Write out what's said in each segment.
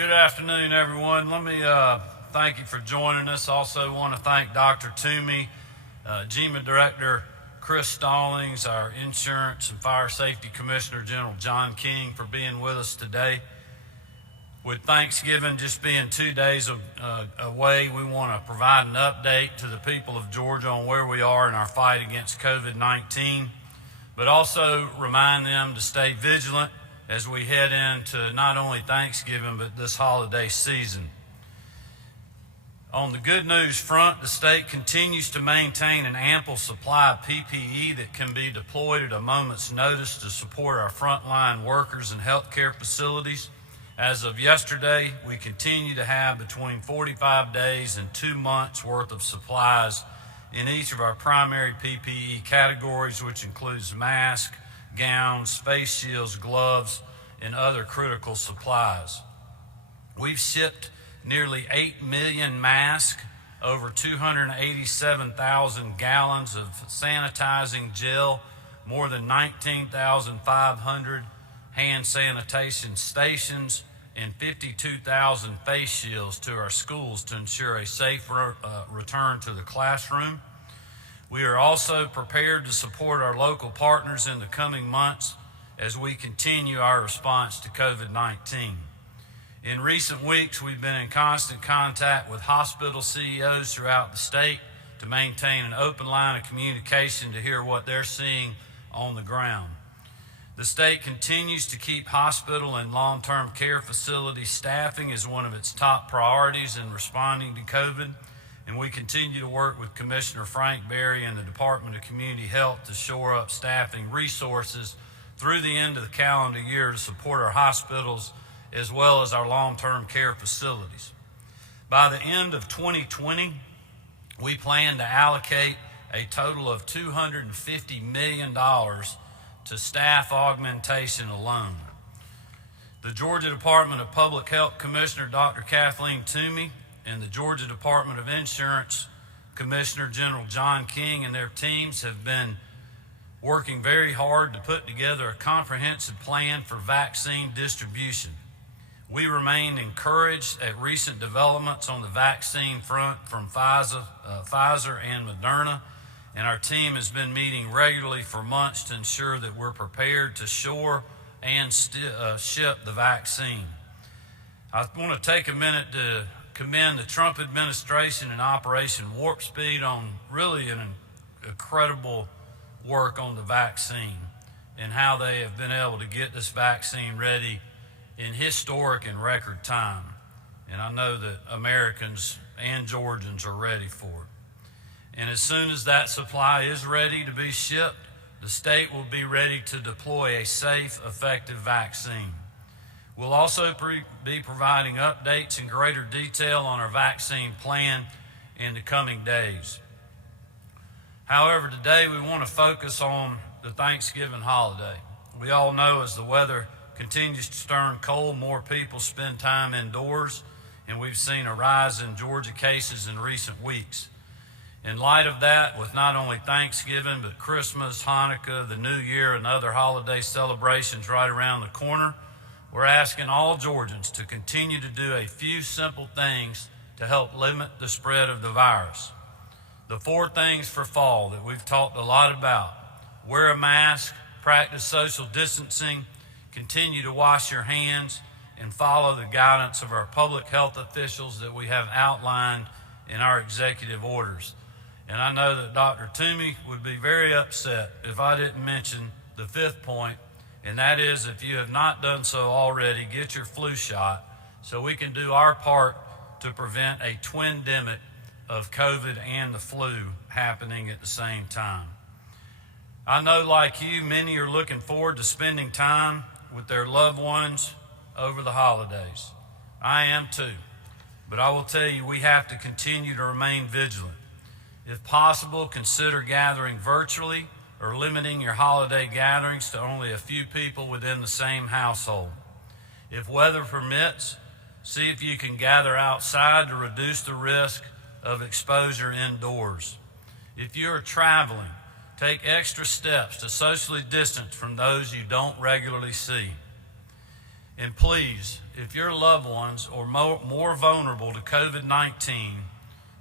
Good afternoon, everyone. Let me thank you for joining us. Also want to thank Dr. Toomey, GEMA Director Chris Stallings, our Insurance and Fire Safety Commissioner General John King for being with us today. With Thanksgiving just being 2 days away, we want to provide an update to the people of Georgia on where we are in our fight against COVID-19, but also remind them to stay vigilant as we head into not only Thanksgiving, but this holiday season. On the good news front, the state continues to maintain an ample supply of PPE that can be deployed at a moment's notice to support our frontline workers and healthcare facilities. As of yesterday, we continue to have between 45 days and 2 months worth of supplies in each of our primary PPE categories, which includes masks, gowns, face shields, gloves, and other critical supplies. We've shipped nearly 8 million masks, over 287,000 gallons of sanitizing gel, more than 19,500 hand sanitation stations, and 52,000 face shields to our schools to ensure a safe return to the classroom. We are also prepared to support our local partners in the coming months as we continue our response to COVID-19. In recent weeks, we've been in constant contact with hospital CEOs throughout the state to maintain an open line of communication to hear what they're seeing on the ground. The state continues to keep hospital and long-term care facility staffing as one of its top priorities in responding to COVID, and we continue to work with Commissioner Frank Berry and the Department of Community Health to shore up staffing resources through the end of the calendar year to support our hospitals as well as our long-term care facilities. By the end of 2020, we plan to allocate a total of $250 million to staff augmentation alone. The Georgia Department of Public Health Commissioner Dr. Kathleen Toomey and the Georgia Department of Insurance Commissioner General John King and their teams have been working very hard to put together a comprehensive plan for vaccine distribution. We remain encouraged at recent developments on the vaccine front from Pfizer and Moderna, and our team has been meeting regularly for months to ensure that we're prepared to shore and ship the vaccine. I want to take a minute to commend the Trump administration and Operation Warp Speed on really an incredible work on the vaccine and how they have been able to get this vaccine ready in historic and record time. And I know that Americans and Georgians are ready for it. And as soon as that supply is ready to be shipped, the state will be ready to deploy a safe, effective vaccine. We'll also be providing updates in greater detail on our vaccine plan in the coming days. However, today we want to focus on the Thanksgiving holiday. We all know as the weather continues to turn cold, more people spend time indoors, and we've seen a rise in Georgia cases in recent weeks. In light of that, with not only Thanksgiving, but Christmas, Hanukkah, the New Year, and other holiday celebrations right around the corner, we're asking all Georgians to continue to do a few simple things to help limit the spread of the virus. The 4 things for fall that we've talked a lot about: wear a mask, practice social distancing, continue to wash your hands, and follow the guidance of our public health officials that we have outlined in our executive orders. And I know that Dr. Toomey would be very upset if I didn't mention the 5th point, and that is, if you have not done so already, get your flu shot so we can do our part to prevent a twindemic of COVID and the flu happening at the same time. I know, like you, many are looking forward to spending time with their loved ones over the holidays. I am too, but I will tell you, we have to continue to remain vigilant. If possible, consider gathering virtually or limiting your holiday gatherings to only a few people within the same household. If weather permits, see if you can gather outside to reduce the risk of exposure indoors. If you are traveling, take extra steps to socially distance from those you don't regularly see. And please, if your loved ones are more vulnerable to COVID-19,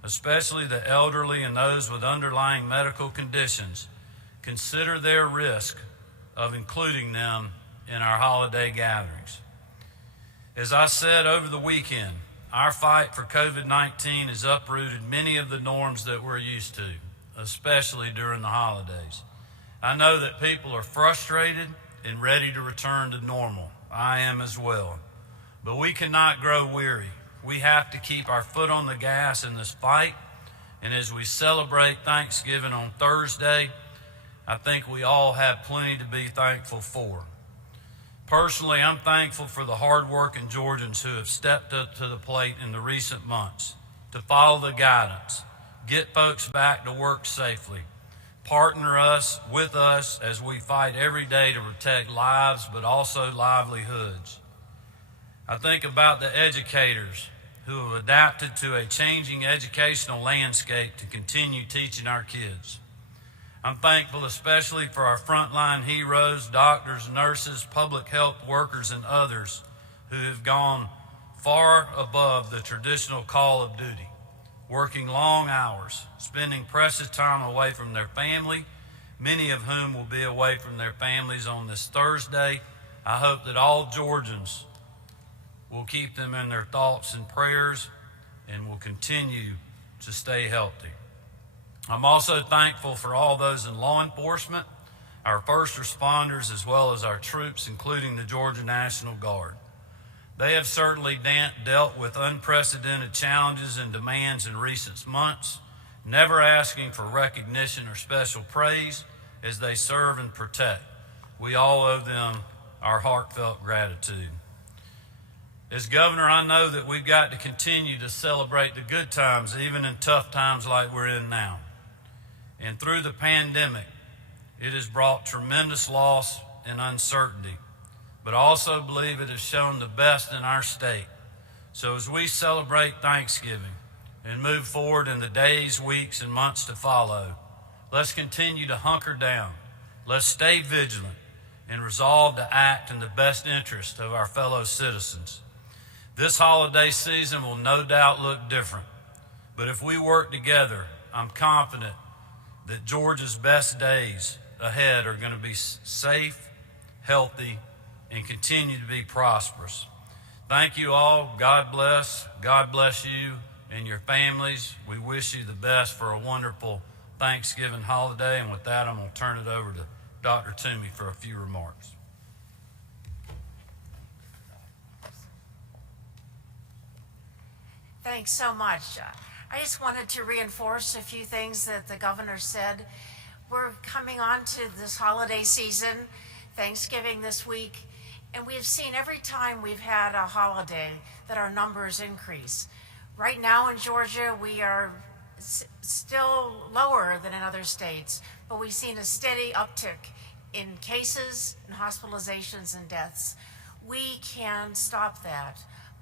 especially the elderly and those with underlying medical conditions, consider their risk of including them in our holiday gatherings. As I said over the weekend, our fight for COVID-19 has uprooted many of the norms that we're used to, especially during the holidays. I know that people are frustrated and ready to return to normal. I am as well. But we cannot grow weary. We have to keep our foot on the gas in this fight. And as we celebrate Thanksgiving on Thursday, I think we all have plenty to be thankful for. Personally, I'm thankful for the hard-working Georgians who have stepped up to the plate in the recent months to follow the guidance, get folks back to work safely, partner with us as we fight every day to protect lives, but also livelihoods. I think about the educators who have adapted to a changing educational landscape to continue teaching our kids. I'm thankful especially for our frontline heroes, doctors, nurses, public health workers, and others who have gone far above the traditional call of duty, working long hours, spending precious time away from their family, many of whom will be away from their families on this Thursday. I hope that all Georgians will keep them in their thoughts and prayers and will continue to stay healthy. I'm also thankful for all those in law enforcement, our first responders, as well as our troops, including the Georgia National Guard. They have certainly dealt with unprecedented challenges and demands in recent months, never asking for recognition or special praise as they serve and protect. We all owe them our heartfelt gratitude. As governor, I know that we've got to continue to celebrate the good times, even in tough times like we're in now. And through the pandemic, it has brought tremendous loss and uncertainty, but I also believe it has shown the best in our state. So as we celebrate Thanksgiving and move forward in the days, weeks, and months to follow, let's continue to hunker down. Let's stay vigilant and resolve to act in the best interest of our fellow citizens. This holiday season will no doubt look different, but if we work together, I'm confident that Georgia's best days ahead are going to be safe, healthy, and continue to be prosperous. Thank you all. God bless. God bless you and your families. We wish you the best for a wonderful Thanksgiving holiday. And with that, I'm going to turn it over to Dr. Toomey for a few remarks. Thanks so much. I just wanted to reinforce a few things that the governor said. We're coming on to this holiday season, Thanksgiving this week, and we've seen every time we've had a holiday that our numbers increase. Right now in Georgia, we are still lower than in other states, but we've seen a steady uptick in cases and hospitalizations and deaths. We can stop that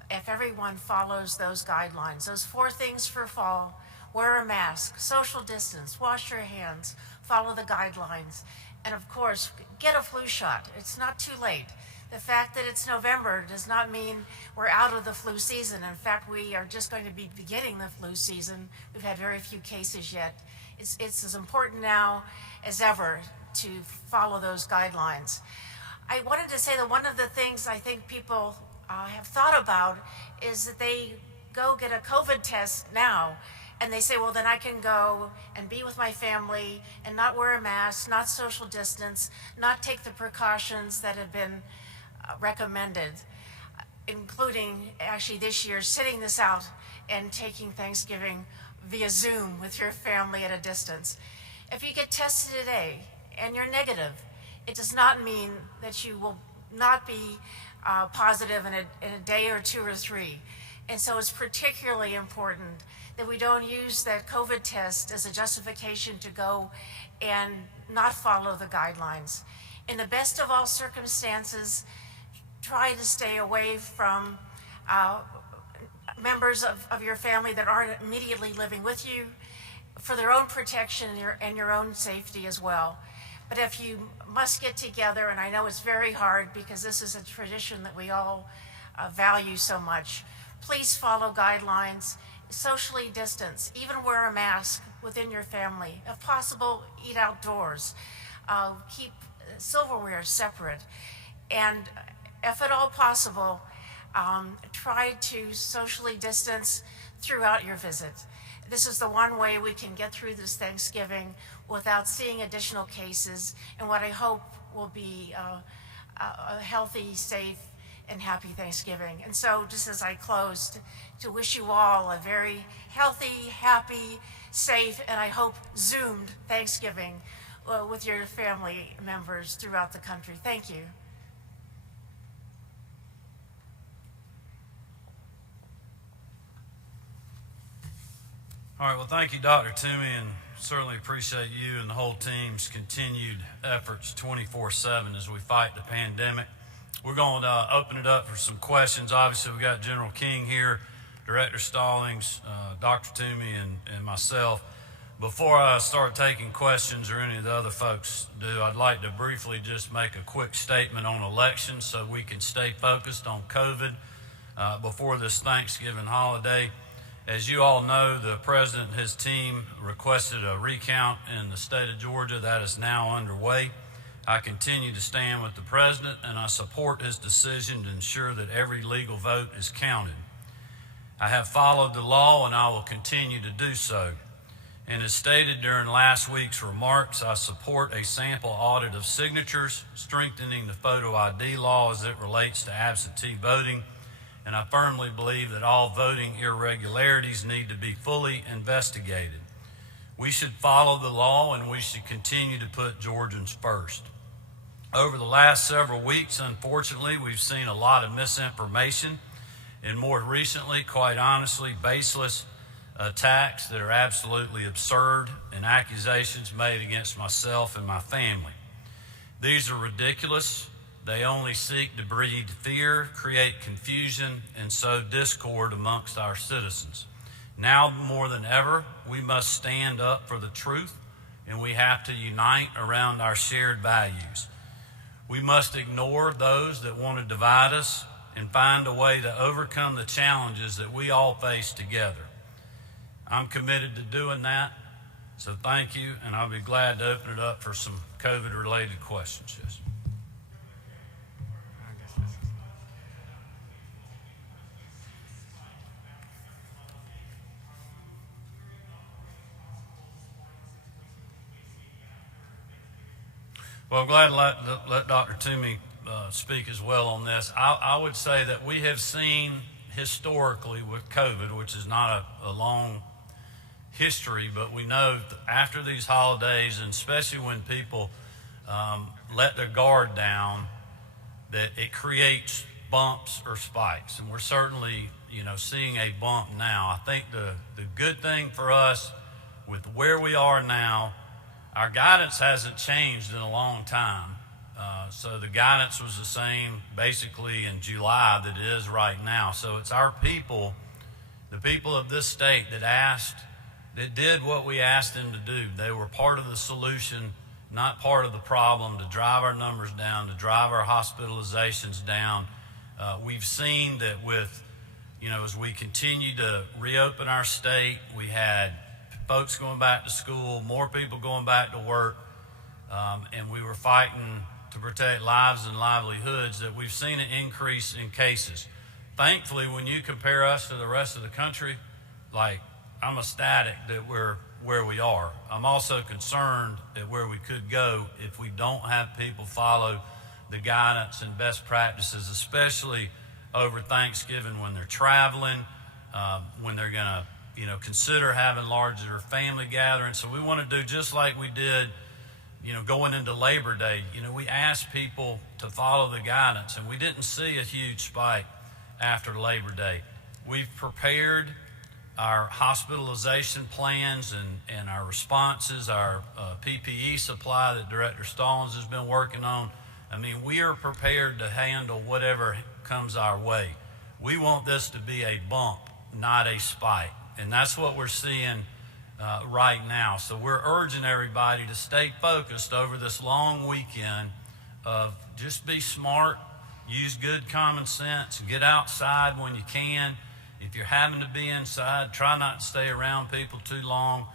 if everyone follows those guidelines. Those 4 things for fall: wear a mask, social distance, wash your hands, follow the guidelines, and of course, get a flu shot. It's not too late. The fact that it's November does not mean we're out of the flu season. In fact, we are just going to be beginning the flu season. We've had very few cases yet. It's as important now as ever to follow those guidelines. I wanted to say that one of the things I think people have thought about is that they go get a COVID test now and they say, well, then I can go and be with my family and not wear a mask, not social distance, not take the precautions that have been recommended, including actually this year sitting this out and taking Thanksgiving via Zoom with your family at a distance. If you get tested today and you're negative, it does not mean that you will not be positive in a day or 2 or 3. And so it's particularly important that we don't use that COVID test as a justification to go and not follow the guidelines. In the best of all circumstances, try to stay away from members of your family that aren't immediately living with you for their own protection and your own safety as well. But if you must get together, and I know it's very hard because this is a tradition that we all value so much, please follow guidelines, socially distance, even wear a mask within your family. If possible, eat outdoors. Keep silverware separate. And if at all possible, try to socially distance throughout your visit. This is the one way we can get through this Thanksgiving without seeing additional cases and what I hope will be a healthy, safe, and happy Thanksgiving. And so just as I close, to wish you all a very healthy, happy, safe, and I hope Zoomed Thanksgiving with your family members throughout the country. Thank you. All right, well, thank you, Dr. Toomey, and certainly appreciate you and the whole team's continued efforts 24/7 as we fight the pandemic. We're going to open it up for some questions. Obviously, we got General King here, Director Stallings, Dr. Toomey, and myself. Before I start taking questions or any of the other folks do, I'd like to briefly just make a quick statement on elections so we can stay focused on COVID before this Thanksgiving holiday. As you all know, the President and his team requested a recount in the state of Georgia. That is now underway. I continue to stand with the President, and I support his decision to ensure that every legal vote is counted. I have followed the law, and I will continue to do so. And as stated during last week's remarks, I support a sample audit of signatures, strengthening the photo ID law as it relates to absentee voting, and I firmly believe that all voting irregularities need to be fully investigated. We should follow the law, and we should continue to put Georgians first. Over the last several weeks, unfortunately, we've seen a lot of misinformation, and more recently, quite honestly, baseless attacks that are absolutely absurd and accusations made against myself and my family. These are ridiculous. They only seek to breed fear, create confusion, and sow discord amongst our citizens. Now more than ever, we must stand up for the truth, and we have to unite around our shared values. We must ignore those that want to divide us and find a way to overcome the challenges that we all face together. I'm committed to doing that, so thank you, and I'll be glad to open it up for some COVID-related questions. Yes. Well, I'm glad to let Dr. Toomey speak as well on this. I would say that we have seen historically with COVID, which is not a long history, but we know that after these holidays, and especially when people let their guard down, that it creates bumps or spikes. And we're certainly, seeing a bump now. I think the good thing for us with where we are now, our guidance hasn't changed in a long time. So the guidance was the same basically in July that it is right now. So it's our people, the people of this state that did what we asked them to do. They were part of the solution, not part of the problem, to drive our numbers down, to drive our hospitalizations down. We've seen that with, as we continue to reopen our state, we had folks going back to school, more people going back to work, and we were fighting to protect lives and livelihoods, that we've seen an increase in cases. Thankfully, when you compare us to the rest of the country, I'm ecstatic that we're where we are. I'm also concerned at where we could go if we don't have people follow the guidance and best practices, especially over Thanksgiving when they're traveling, when they're going to consider having larger family gatherings. So we want to do just like we did, going into Labor Day. We asked people to follow the guidance, and we didn't see a huge spike after Labor Day. We've prepared our hospitalization plans and our responses, our PPE supply that Director Stallings has been working on. We are prepared to handle whatever comes our way. We want this to be a bump, not a spike. And that's what we're seeing right now. So we're urging everybody to stay focused over this long weekend of just be smart, use good common sense, get outside when you can. If you're having to be inside, try not to stay around people too long.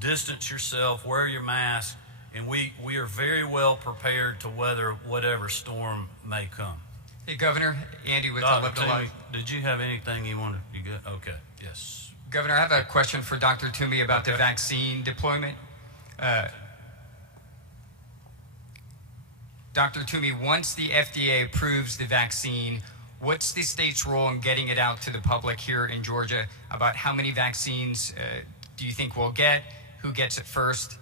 Distance yourself, wear your mask, and we are very well prepared to weather whatever storm may come. Hey, Governor, Andy with Dr. Live to Toomey, Life. did you have anything you wanted? You good? Okay, yes. Governor, I have a question for Dr. Toomey about the vaccine deployment. Dr. Toomey, once the FDA approves the vaccine, what's the state's role in getting it out to the public here in Georgia? About how many vaccines do you think we'll get? Who gets it first?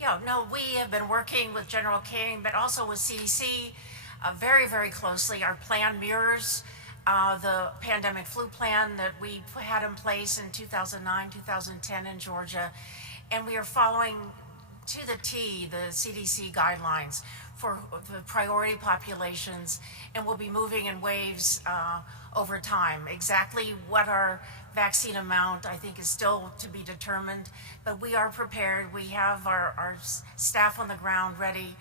Yeah, no, we have been working with General King, but also with CDC very, very closely. Our plan mirrors the pandemic flu plan that we had in place in 2009, 2010 in Georgia. And we are following to the T the CDC guidelines for the priority populations, and we'll be moving in waves over time. Exactly what our vaccine amount, I think, is still to be determined, but we are prepared. We have our staff on the ground ready,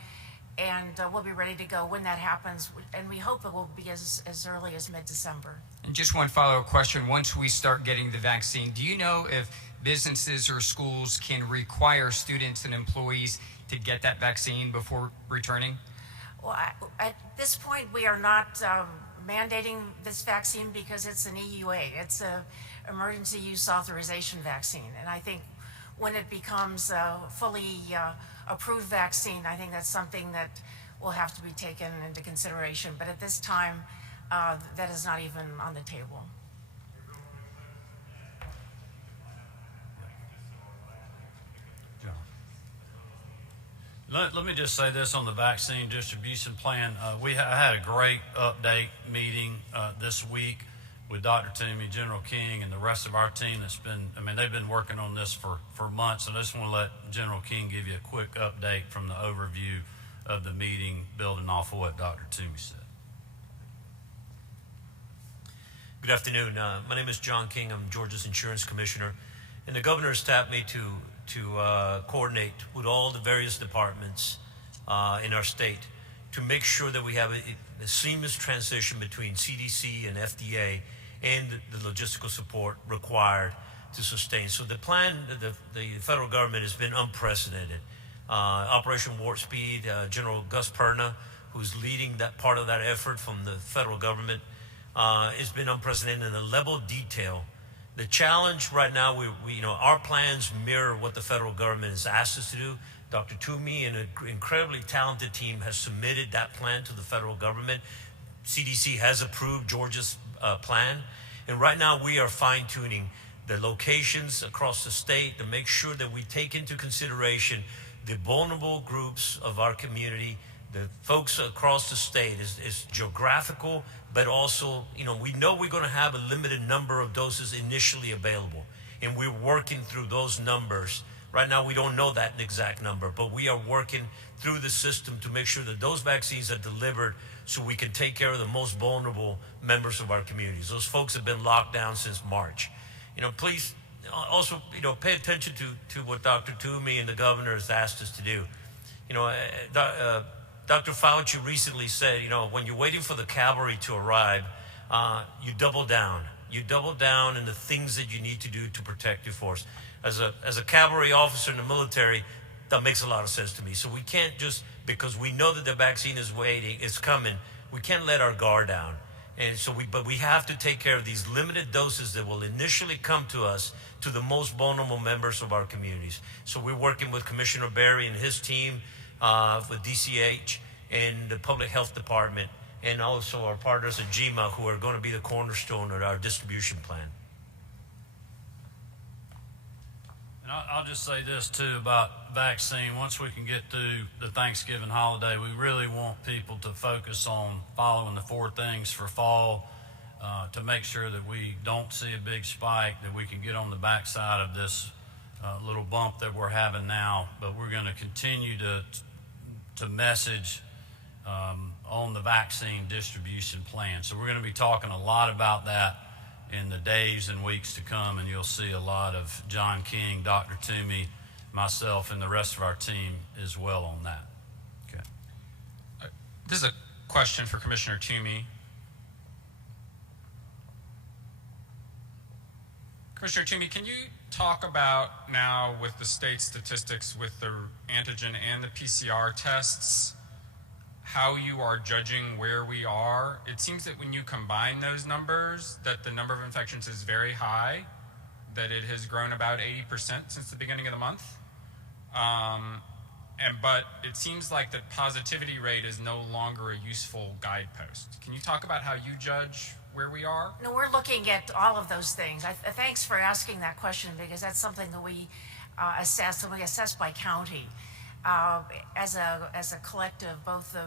and we'll be ready to go when that happens, and we hope it will be as early as mid-December. And just one follow-up question. Once we start getting the vaccine, do you know if businesses or schools can require students and employees to get that vaccine before returning? Well, at this point, we are not mandating this vaccine because it's an EUA. It's a emergency use authorization vaccine. And I think when it becomes a fully approved vaccine, I think that's something that will have to be taken into consideration. But at this time, that is not even on the table. Let me just say this on the vaccine distribution plan. I had a great update meeting this week with Dr. Toomey, General King, and the rest of our team that's been, they've been working on this for months. So I just want to let General King give you a quick update from the overview of the meeting, building off of what Dr. Toomey said. Good afternoon. My name is John King. I'm Georgia's Insurance Commissioner, and the governor has tapped me to coordinate with all the various departments in our state to make sure that we have a seamless transition between CDC and FDA and the logistical support required to sustain. So the plan, the federal government has been unprecedented. Operation Warp Speed, General Gus Perna, who's leading that part of that effort from the federal government, has been unprecedented in the level of detail. The challenge right now, our plans mirror what the federal government has asked us to do. Dr. Toomey and an incredibly talented team has submitted that plan to the federal government. CDC has approved Georgia's plan. And right now we are fine-tuning the locations across the state to make sure that we take into consideration the vulnerable groups of our community, the folks across the state. Is geographical, but also, we know we're going to have a limited number of doses initially available, and we're working through those numbers. Right now, we don't know that exact number, but we are working through the system to make sure that those vaccines are delivered so we can take care of the most vulnerable members of our communities. Those folks have been locked down since March. Please also, pay attention to what Dr. Toomey and the governor has asked us to do. Dr. Fauci recently said, when you're waiting for the cavalry to arrive, you double down. You double down in the things that you need to do to protect your force. As a cavalry officer in the military, that makes a lot of sense to me. So we can't just, because we know that the vaccine is waiting, it's coming, we can't let our guard down. And so but we have to take care of these limited doses that will initially come to us, to the most vulnerable members of our communities. So we're working with Commissioner Berry and his team, with DCH and the Public Health Department, and also our partners at GMA, who are going to be the cornerstone of our distribution plan. And I'll just say this too about vaccine. Once we can get through the Thanksgiving holiday, we really want people to focus on following the 4 things for fall, to make sure that we don't see a big spike, that we can get on the backside of this little bump that we're having now. But we're going to continue to message on the vaccine distribution plan. So we're going to be talking a lot about that in the days and weeks to come, and you'll see a lot of John King, Dr. Toomey, myself, and the rest of our team as well on that. Okay. This is a question for Commissioner Toomey. Commissioner Toomey, can you talk about now with the state statistics with the antigen and the PCR tests, how you are judging where we are? It seems that when you combine those numbers, that the number of infections is very high, that it has grown about 80% since the beginning of the month. But it seems like the positivity rate is no longer a useful guidepost. Can you talk about how you judge where we are? No, we're looking at all of those things. Thanks for asking that question, because that's something that we assess, and we assess by county as a collective, both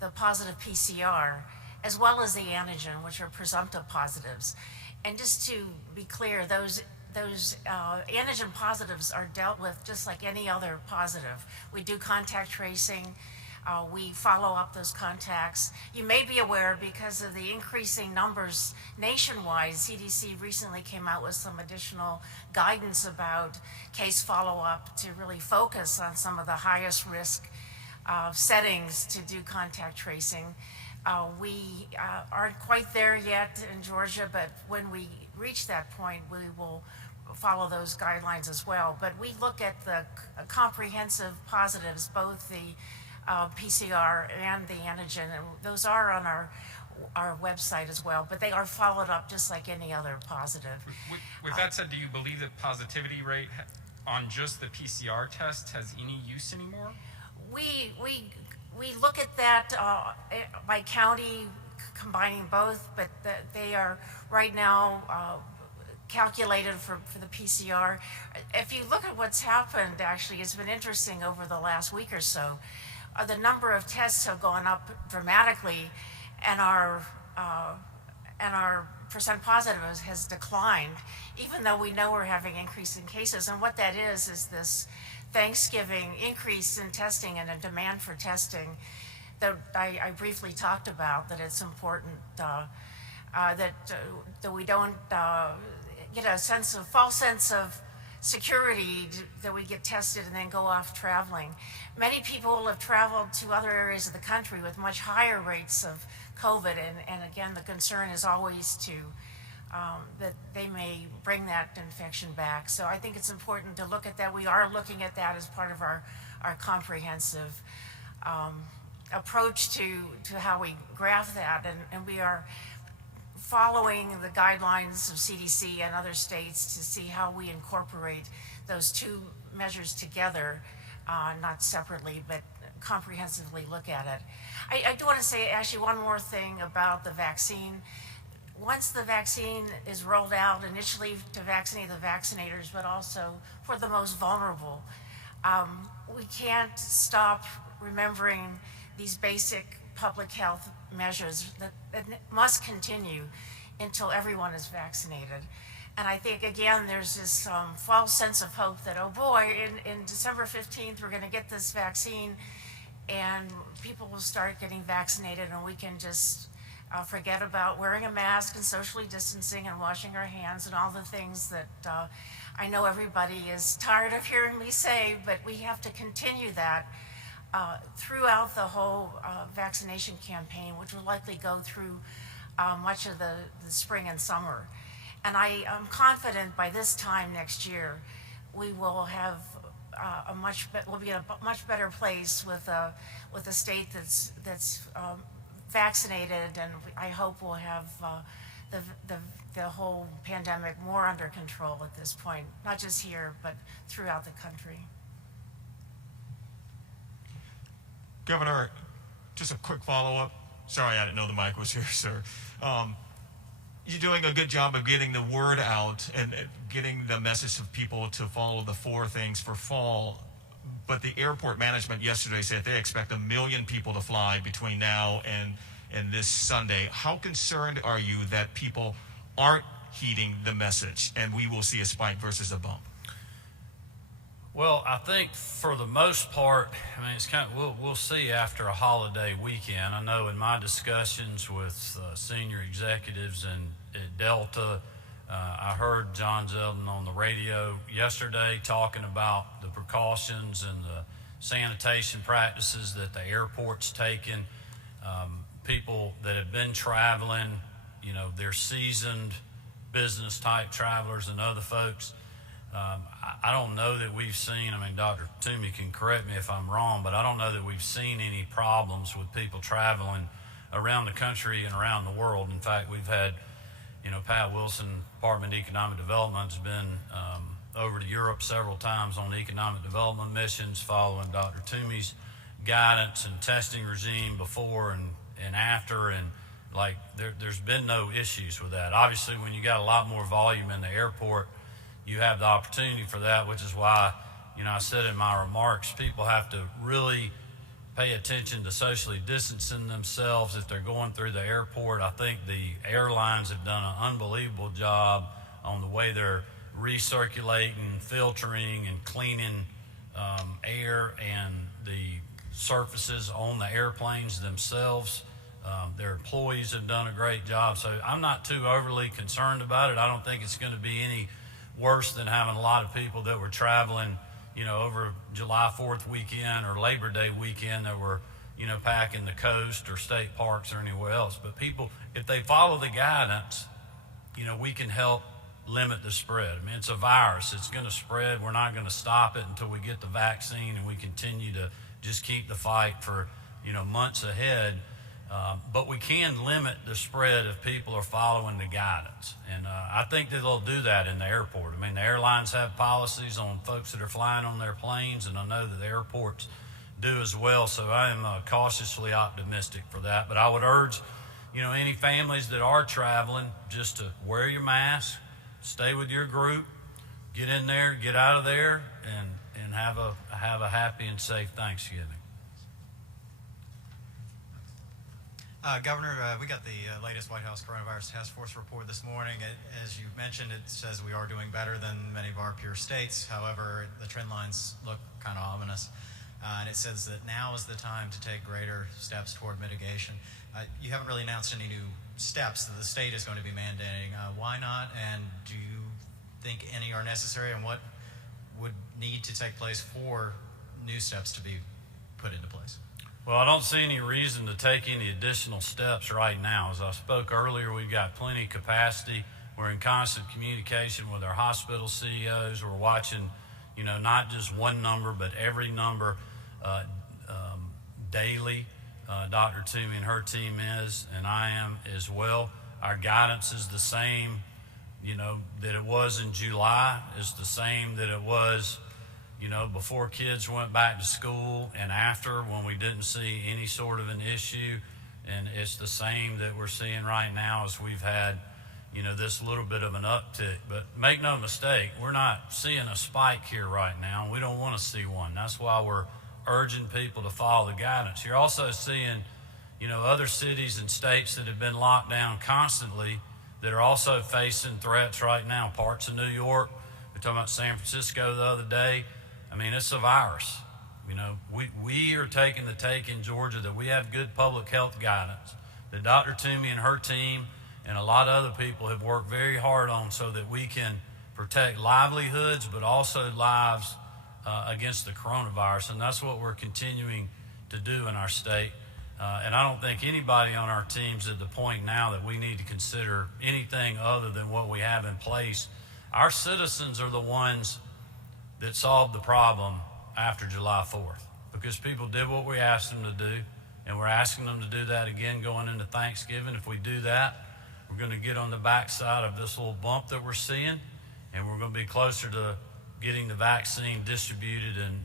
the positive PCR as well as the antigen, which are presumptive positives. And just to be clear, those antigen positives are dealt with just like any other positive. We do contact tracing. We follow up those contacts. You may be aware, because of the increasing numbers nationwide, CDC recently came out with some additional guidance about case follow-up to really focus on some of the highest risk settings to do contact tracing. We aren't quite there yet in Georgia, but when we reach that point, we will follow those guidelines as well. But we look at the comprehensive positives, both the PCR and the antigen, and those are on our website as well, but they are followed up just like any other positive. With that said, do you believe that positivity rate on just the PCR test has any use anymore? We look at that by county, combining both, but they are right now calculated for the PCR. If you look at what's happened, actually, it's been interesting over the last week or so. The number of tests have gone up dramatically, and our percent positive has declined, even though we know we're having increase in cases. And what that is this Thanksgiving increase in testing and a demand for testing that I briefly talked about, that it's important that we don't get a false sense of security, that we get tested and then go off traveling. Many people have traveled to other areas of the country with much higher rates of COVID, and again, the concern is always that they may bring that infection back. So I think it's important to look at that. We are looking at that as part of our comprehensive approach to how we graph that, and we are following the guidelines of CDC and other states to see how we incorporate those two measures together, not separately, but comprehensively look at it. I do want to say actually one more thing about the vaccine. Once the vaccine is rolled out, initially to vaccinate the vaccinators, but also for the most vulnerable, we can't stop remembering these basic public health measures that must continue until everyone is vaccinated. And I think, again, there's this false sense of hope that, oh boy, in December 15th, we're going to get this vaccine and people will start getting vaccinated, and we can just forget about wearing a mask and socially distancing and washing our hands and all the things that I know everybody is tired of hearing me say, but we have to continue that throughout the whole vaccination campaign, which will likely go through much of the spring and summer. And I am confident by this time next year, we will have we'll be in a much better place with a state that's vaccinated, and I hope we'll have the whole pandemic more under control at this point, not just here, but throughout the country. Governor, just a quick follow-up. Sorry, I didn't know the mic was here, sir. You're doing a good job of getting the word out and getting the message of people to follow the 4 things for fall. But the airport management yesterday said they expect 1 million people to fly between now and this Sunday. How concerned are you that people aren't heeding the message and we will see a spike versus a bump? Well, I think for the most part, I mean, it's kind of, we'll see after a holiday weekend. I know in my discussions with senior executives at Delta, I heard John Zeldin on the radio yesterday talking about the precautions and the sanitation practices that the airport's taken. People that have been traveling, you know, they're seasoned business type travelers and other folks. I don't know that we've seen, I mean, Dr. Toomey can correct me if I'm wrong, but I don't know that we've seen any problems with people traveling around the country and around the world. In fact, we've had, you know, Pat Wilson, Department of Economic Development, has been over to Europe several times on economic development missions following Dr. Toomey's guidance and testing regime before and after, and like there's been no issues with that. Obviously, when you got a lot more volume in the airport, you have the opportunity for that, which is why, you know, I said in my remarks, people have to really pay attention to socially distancing themselves if they're going through the airport. I think the airlines have done an unbelievable job on the way they're recirculating, filtering, and cleaning air and the surfaces on the airplanes themselves. Their employees have done a great job, so I'm not too overly concerned about it. I don't think it's going to be any worse than having a lot of people that were traveling, you know, over July 4th weekend or Labor Day weekend that were, you know, packing the coast or state parks or anywhere else. But people, if they follow the guidance, you know, we can help limit the spread. I mean, it's a virus. It's going to spread. We're not going to stop it until we get the vaccine, and we continue to just keep the fight for, you know, months ahead. But we can limit the spread if people are following the guidance. And I think that they'll do that in the airport. I mean, the airlines have policies on folks that are flying on their planes, and I know that the airports do as well. So I am cautiously optimistic for that. But I would urge, you know, any families that are traveling just to wear your mask, stay with your group, get in there, get out of there, and have a happy and safe Thanksgiving. Governor, we got the latest White House Coronavirus Task Force report this morning. As you mentioned, it says we are doing better than many of our peer states. However, the trend lines look kind of ominous. And it says that now is the time to take greater steps toward mitigation. You haven't really announced any new steps that the state is going to be mandating. Why not? And do you think any are necessary? And what would need to take place for new steps to be put into place? Well, I don't see any reason to take any additional steps right now. As I spoke earlier, we've got plenty of capacity. We're in constant communication with our hospital CEOs. We're watching, you know, not just one number, but every number daily. Dr. Toomey and her team is, and I am as well. Our guidance is the same, you know, that it was in July. It's the same that it was, you know, before kids went back to school and after, when we didn't see any sort of an issue. And it's the same that we're seeing right now as we've had, you know, this little bit of an uptick. But make no mistake, we're not seeing a spike here right now. We don't want to see one. That's why we're urging people to follow the guidance. You're also seeing, you know, other cities and states that have been locked down constantly that are also facing threats right now. Parts of New York, we're talking about San Francisco the other day. I mean, it's a virus. You know, we are taking the take in Georgia that we have good public health guidance, that Dr. Toomey and her team and a lot of other people have worked very hard on so that we can protect livelihoods, but also lives against the coronavirus. And that's what we're continuing to do in our state. And I don't think anybody on our team's at the point now that we need to consider anything other than what we have in place. Our citizens are the ones that solved the problem after July 4th, because people did what we asked them to do, and we're asking them to do that again going into Thanksgiving. If we do that, we're going to get on the backside of this little bump that we're seeing, and we're going to be closer to getting the vaccine distributed and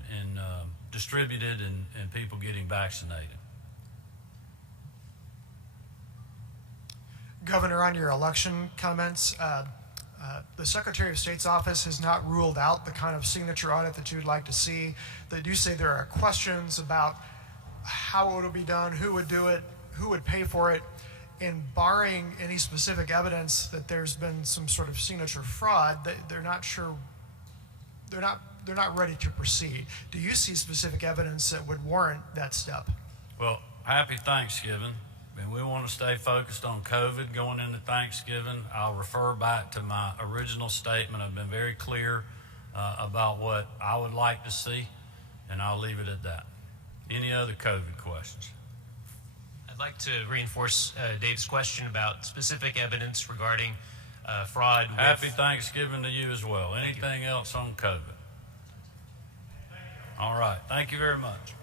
people getting vaccinated. Governor, on your election comments, the Secretary of State's office has not ruled out the kind of signature audit that you'd like to see. They do say there are questions about how it would be done, who would do it, who would pay for it, and barring any specific evidence that there's been some sort of signature fraud, they're not sure, they're not ready to proceed. Do you see specific evidence that would warrant that step? Well, happy Thanksgiving. and we want to stay focused on COVID going into Thanksgiving. I'll refer back to my original statement. I've been very clear about what I would like to see, and I'll leave it at that. Any other COVID questions? I'd like to reinforce Dave's question about specific evidence regarding fraud. Happy Thanksgiving to you as well. Anything else on COVID? All right. Thank you very much.